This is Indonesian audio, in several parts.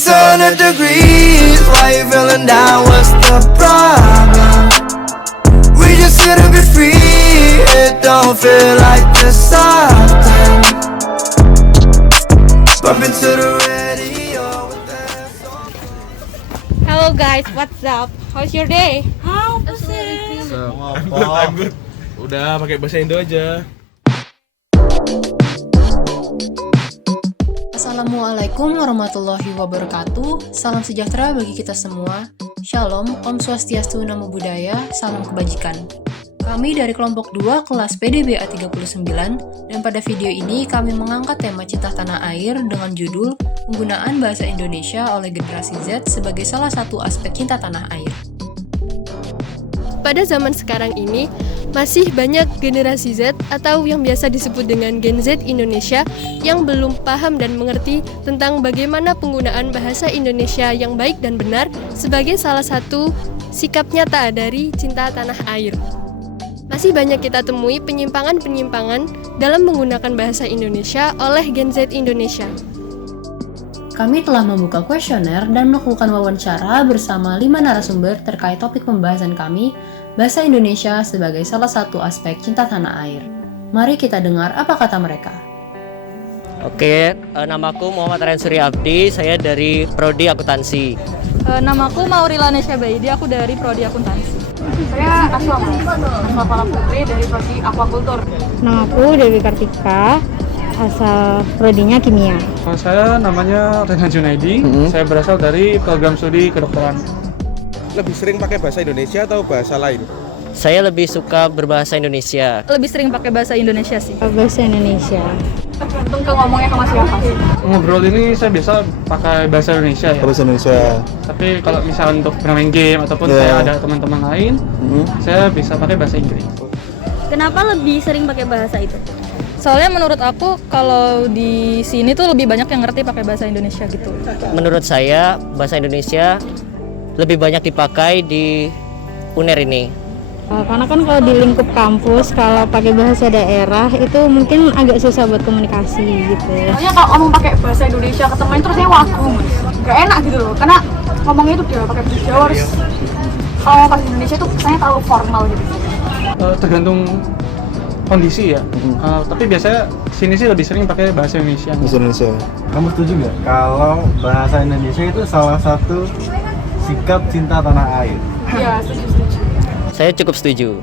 It's 100 degrees. Why you feeling down? What's the problem? We just here to be free. It don't feel like this often. Bumping to the radio with that song. Hello guys, what's up? How's your day? I'm good. Udah pakai bahasa Indo aja. Assalamualaikum warahmatullahi wabarakatuh. Salam sejahtera bagi kita semua. Shalom, Om Swastiastu, Namo Buddhaya, salam kebajikan. Kami dari kelompok 2 kelas PDBA 39 dan pada video ini kami mengangkat tema cinta tanah air dengan judul penggunaan bahasa Indonesia oleh generasi Z sebagai salah satu aspek cinta tanah air. Pada zaman sekarang ini, masih banyak generasi Z atau yang biasa disebut dengan Gen Z Indonesia yang belum paham dan mengerti tentang bagaimana penggunaan bahasa Indonesia yang baik dan benar sebagai salah satu sikap nyata dari cinta tanah air. Masih banyak kita temui penyimpangan-penyimpangan dalam menggunakan bahasa Indonesia oleh Gen Z Indonesia. Kami telah membuka kuesioner dan melakukan wawancara bersama 5 narasumber terkait topik pembahasan kami, bahasa Indonesia sebagai salah satu aspek cinta tanah air. Mari kita dengar apa kata mereka. Oke, namaku Muhammad Ryan Surya Abdi, saya dari Prodi Akuntansi. Namaku Maurila Nesya Baidi, aku dari Prodi Akuntansi. Saya Aswa Fala Putri dari Prodi Aquakultur. Namaku Dewi Kartika, asal prodinya kimia. Saya namanya Rehan Junaidi, saya berasal dari program studi kedokteran. Lebih sering pakai bahasa Indonesia atau bahasa lain? Saya lebih suka berbahasa Indonesia. Lebih sering pakai bahasa Indonesia sih. Bahasa Indonesia. Tergantung ke ngomongnya sama siapa sih. Ngobrol ini saya biasa pakai bahasa Indonesia ya. Bahasa Indonesia. Tapi kalau misalnya untuk bermain game ataupun saya ada teman-teman lain, saya bisa pakai bahasa Inggris. Kenapa lebih sering pakai bahasa itu? Soalnya menurut aku kalau di sini tuh lebih banyak yang ngerti pakai bahasa Indonesia gitu. Menurut saya, bahasa Indonesia lebih banyak dipakai di UNER ini. Karena kan kalau di lingkup kampus, kalau pakai bahasa daerah itu mungkin agak susah buat komunikasi gitu. Soalnya kalau ngomong pakai bahasa Indonesia ke temen terus saya wagu, gak enak gitu loh. Karena ngomongnya itu dia pakai bahasa Jawa harus kalau bahasa Indonesia itu kesannya terlalu formal gitu. Tergantung kondisi ya. Tapi biasanya sini sih lebih sering pakai bahasa Indonesia. Bahasa Indonesia. Kamu setuju nggak kalau bahasa Indonesia itu salah satu sikap cinta tanah air? Iya, setuju. Saya cukup setuju.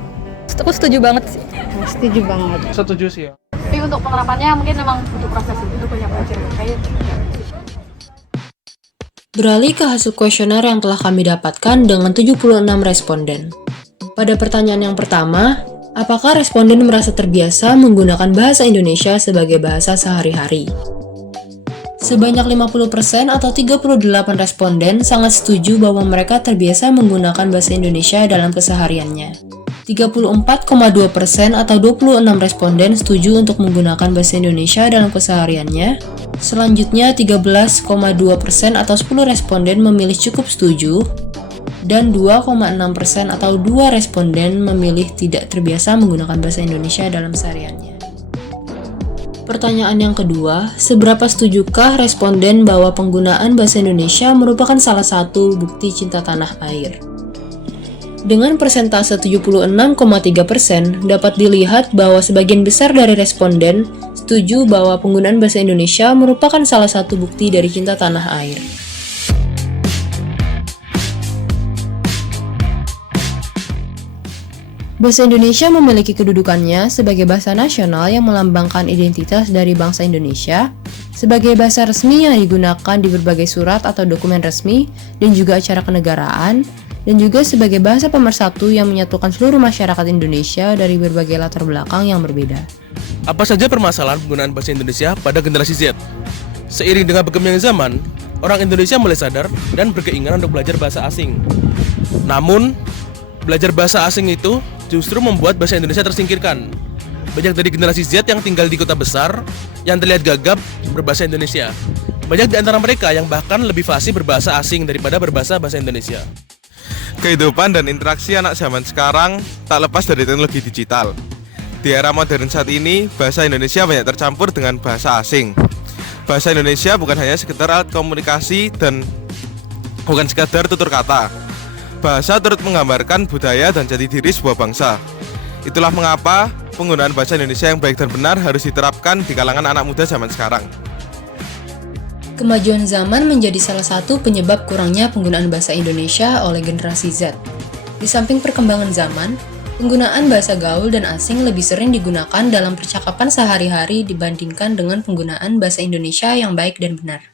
Aku setuju banget sih. Setuju banget. Setuju sih ya. Tapi untuk penerapannya mungkin memang butuh proses, butuh banyak belajar. Beralih ke hasil kuesioner yang telah kami dapatkan dengan 76 responden. Pada pertanyaan yang pertama, apakah responden merasa terbiasa menggunakan bahasa Indonesia sebagai bahasa sehari-hari? Sebanyak 50% atau 38 responden sangat setuju bahwa mereka terbiasa menggunakan bahasa Indonesia dalam kesehariannya. 34,2% atau 26 responden setuju untuk menggunakan bahasa Indonesia dalam kesehariannya. Selanjutnya 13,2% atau 10 responden memilih cukup setuju. Dan 2,6% atau 2 responden memilih tidak terbiasa menggunakan bahasa Indonesia dalam sehariannya. Pertanyaan yang kedua, seberapa setujukah responden bahwa penggunaan bahasa Indonesia merupakan salah satu bukti cinta tanah air? Dengan persentase 76,3%, dapat dilihat bahwa sebagian besar dari responden setuju bahwa penggunaan bahasa Indonesia merupakan salah satu bukti dari cinta tanah air. Bahasa Indonesia memiliki kedudukannya sebagai bahasa nasional yang melambangkan identitas dari bangsa Indonesia, sebagai bahasa resmi yang digunakan di berbagai surat atau dokumen resmi dan juga acara kenegaraan, dan juga sebagai bahasa pemersatu yang menyatukan seluruh masyarakat Indonesia dari berbagai latar belakang yang berbeda. Apa saja permasalahan penggunaan bahasa Indonesia pada generasi Z? Seiring dengan berkembangnya zaman, orang Indonesia mulai sadar dan berkeinginan untuk belajar bahasa asing. Namun, belajar bahasa asing itu justru membuat bahasa Indonesia tersingkirkan. Banyak dari generasi Z yang tinggal di kota besar yang terlihat gagap berbahasa Indonesia. Banyak di antara mereka yang bahkan lebih fasih berbahasa asing daripada berbahasa Indonesia. Kehidupan dan interaksi anak zaman sekarang tak lepas dari teknologi digital. Di era modern saat ini, bahasa Indonesia banyak tercampur dengan bahasa asing. bahasa Indonesia bukan hanya sekedar alat komunikasi dan bukan sekadar tutur kata. Bahasa turut menggambarkan budaya dan jati diri sebuah bangsa. Itulah mengapa penggunaan bahasa Indonesia yang baik dan benar harus diterapkan di kalangan anak muda zaman sekarang. Kemajuan zaman menjadi salah satu penyebab kurangnya penggunaan bahasa Indonesia oleh generasi Z. Di samping perkembangan zaman, penggunaan bahasa gaul dan asing lebih sering digunakan dalam percakapan sehari-hari dibandingkan dengan penggunaan bahasa Indonesia yang baik dan benar.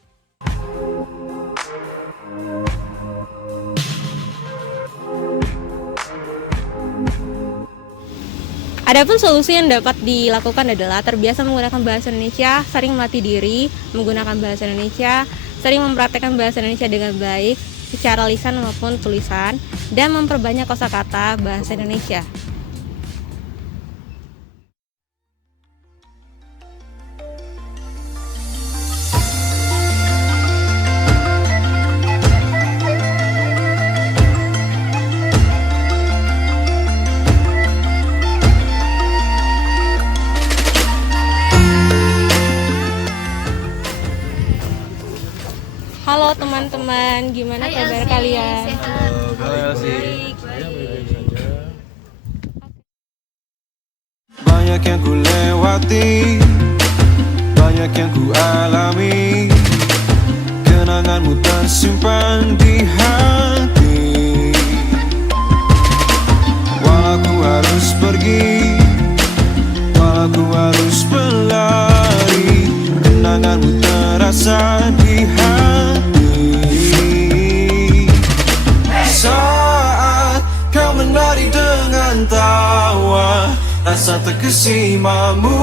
Adapun solusi yang dapat dilakukan adalah terbiasa menggunakan bahasa Indonesia, sering melatih diri menggunakan bahasa Indonesia, sering mempraktekkan bahasa Indonesia dengan baik secara lisan maupun tulisan, dan memperbanyak kosakata bahasa Indonesia. Halo teman-teman, gimana kabar kalian? Banyak yang ku lewati, banyak yang ku alami, kenanganmu tersimpan di hati. Walau ku harus pergi, walau ku harus berlari, kenanganmu terasa di hati. Saat kau menari dengan tawa, rasa terkesimamu